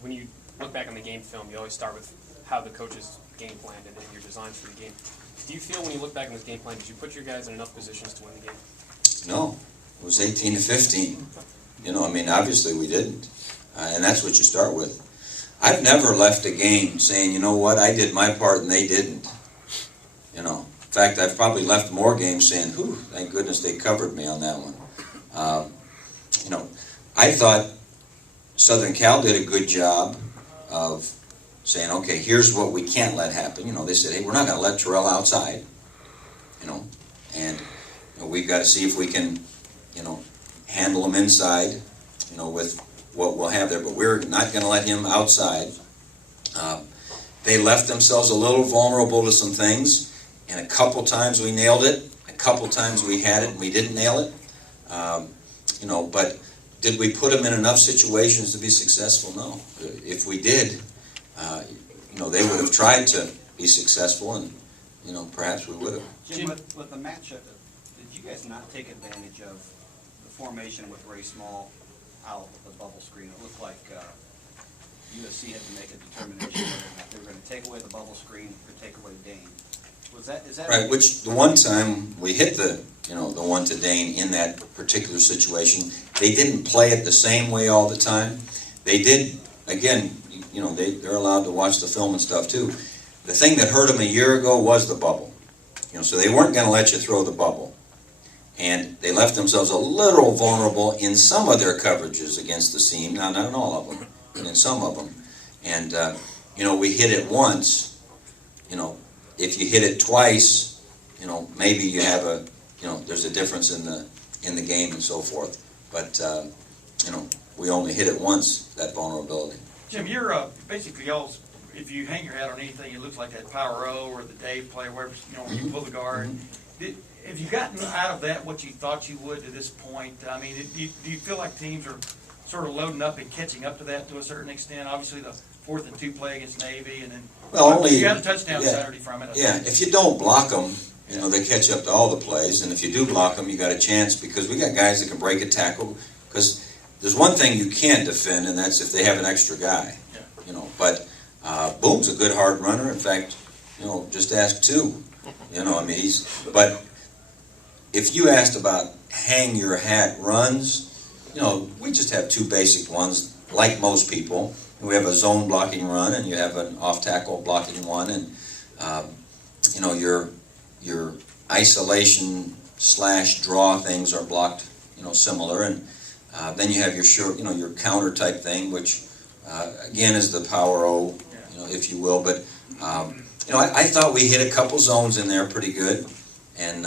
when you look back on the game film, you always start with how the coaches game planned and your designs for the game. Do you feel when you look back on this game plan, did you put your guys in enough positions to win the game? No, it was 18-15. You know, I mean, obviously we didn't, and that's what you start with. I've never left a game saying, you know what, I did my part and they didn't. You know, in fact, I've probably left more games saying, whew, thank goodness they covered me on that one. You know, I thought Southern Cal did a good job of saying, okay, here's what we can't let happen. You know, they said, hey, we're not going to let Terrell outside. You know, and you know, we've got to see if we can, you know, handle him inside, you know, with what we'll have there. But we're not going to let him outside. They left themselves a little vulnerable to some things, and a couple times we nailed it. A couple times we had it and we didn't nail it. You know, but did we put them in enough situations to be successful? No. If we did, you know, they would have tried to be successful, and you know, perhaps we would have. Jim, with the matchup, did you guys not take advantage of the formation with Ray Small out of the bubble screen? It looked like USC had to make a determination whether or not they were going to take away the bubble screen or take away Dane. Is that right? Which the one time we hit the one to Dane in that particular situation, they didn't play it the same way all the time. They did, again, you know, they're allowed to watch the film and stuff too. The thing that hurt them a year ago was the bubble. You know, so they weren't going to let you throw the bubble. And they left themselves a little vulnerable in some of their coverages against the seam. Now, not in all of them, but in some of them. And, you know, we hit it once. You know, if you hit it twice, you know, maybe you have a, you know, there's a difference in the game and so forth. But, you know, we only hit it once, that vulnerability. Jim, you're basically y'all, if you hang your hat on anything, it looks like that Power O or the Dave play, wherever, you know, where you pull the guard. Have you gotten out of that what you thought you would to this point? I mean, do you feel like teams are sort of loading up and catching up to that to a certain extent? Obviously, the 4th and 2 play against Navy, and then you got a touchdown Saturday from it. Yeah, if you don't block them, you know, they catch up to all the plays, and if you do block them, you got a chance because we got guys that can break a tackle. Because there's one thing you can't defend, and that's if they have an extra guy. Yeah. You know, but Boom's a good hard runner. In fact, you know, just ask two. You know, I mean, but if you asked about hang your hat runs, you know, we just have two basic ones, like most people. We have a zone blocking run, and you have an off tackle blocking one, and you know, your isolation / draw things are blocked, you know, similar, and then you have your short, you know, your counter type thing, which again is the Power O, you know, if you will. But you know, I thought we hit a couple zones in there pretty good, and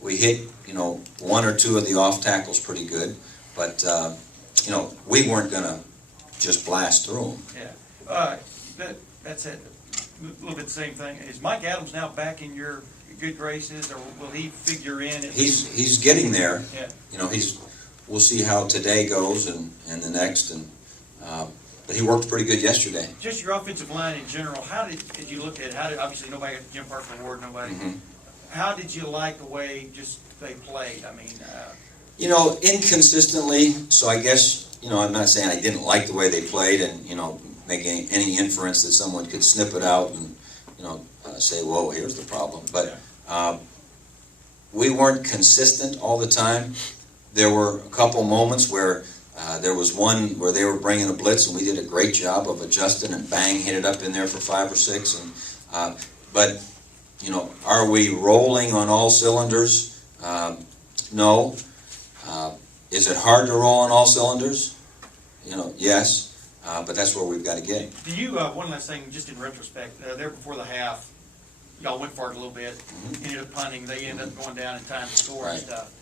we hit, you know, 1 or 2 of the off tackles pretty good, but you know, we weren't gonna just blast through them. Yeah, that's it. A little bit the same thing. Is Mike Adams now back in your good graces, or will he figure in? He's getting there. Yeah. You know, we'll see how today goes and the next, and but he worked pretty good yesterday. Just your offensive line in general. How did you look at it? Obviously nobody got the Jim Parker Award. Nobody. Mm-hmm. How did you like the way just they played? I mean, you know, inconsistently. So I guess, you know, I'm not saying I didn't like the way they played, and you know, make any inference that someone could snip it out and, you know, say, whoa, here's the problem. But we weren't consistent all the time. There were a couple moments where there was one where they were bringing a blitz, and we did a great job of adjusting and bang, hit it up in there for 5 or 6. And but you know, are we rolling on all cylinders? No. Is it hard to roll on all cylinders? You know, yes. But that's where we've got to get. Do you, one last thing, just in retrospect, there before the half, y'all went for it a little bit, ended up punting, they ended up going down in time to score and stuff.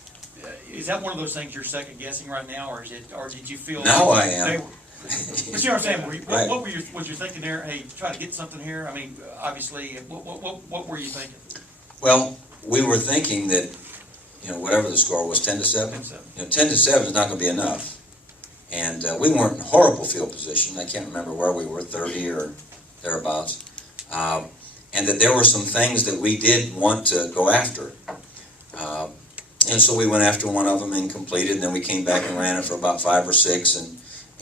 Is that one of those things you're second guessing right now, or did you feel? Now I am. But you know what I'm saying? What was you thinking there? Hey, try to get something here. I mean, obviously, what were you thinking? Well, we were thinking that, you know, whatever the score was, 10-7. 10-7. You know, 10-7 is not going to be enough. And we weren't in horrible field position. I can't remember where we were, 30 or thereabouts. And that there were some things that we did want to go after. And so we went after one of them and completed, and then we came back and ran it for about 5 or 6,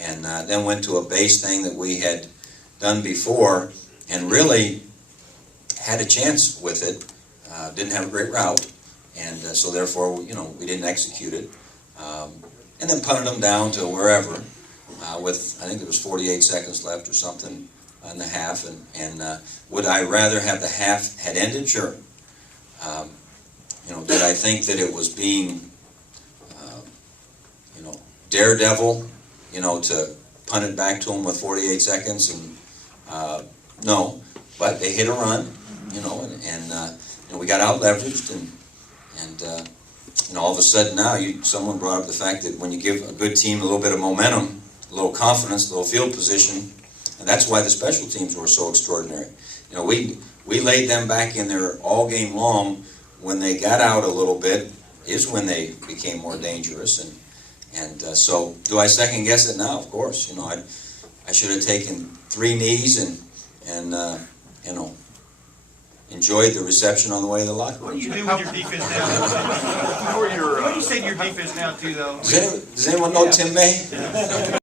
and then went to a base thing that we had done before, and really had a chance with it. Didn't have a great route, and so therefore, we didn't execute it. And then punted them down to wherever, with, I think there was 48 seconds left or something in the half, and would I rather have the half had ended? Sure. Did I think that it was being, daredevil, to punt it back to them with 48 seconds? And no, but they hit a run, and we got out leveraged, and all of a sudden now, someone brought up the fact that when you give a good team a little bit of momentum, a little confidence, a little field position, and that's why the special teams were so extraordinary. We laid them back in there all game long. When they got out a little bit is when they became more dangerous. And so, do I second guess it now? Of course. I should have taken 3 knees and enjoyed the reception on the way to the locker room. What do you do with your defense now? What do you say to your defense now, too, though? Does anyone know Tim May?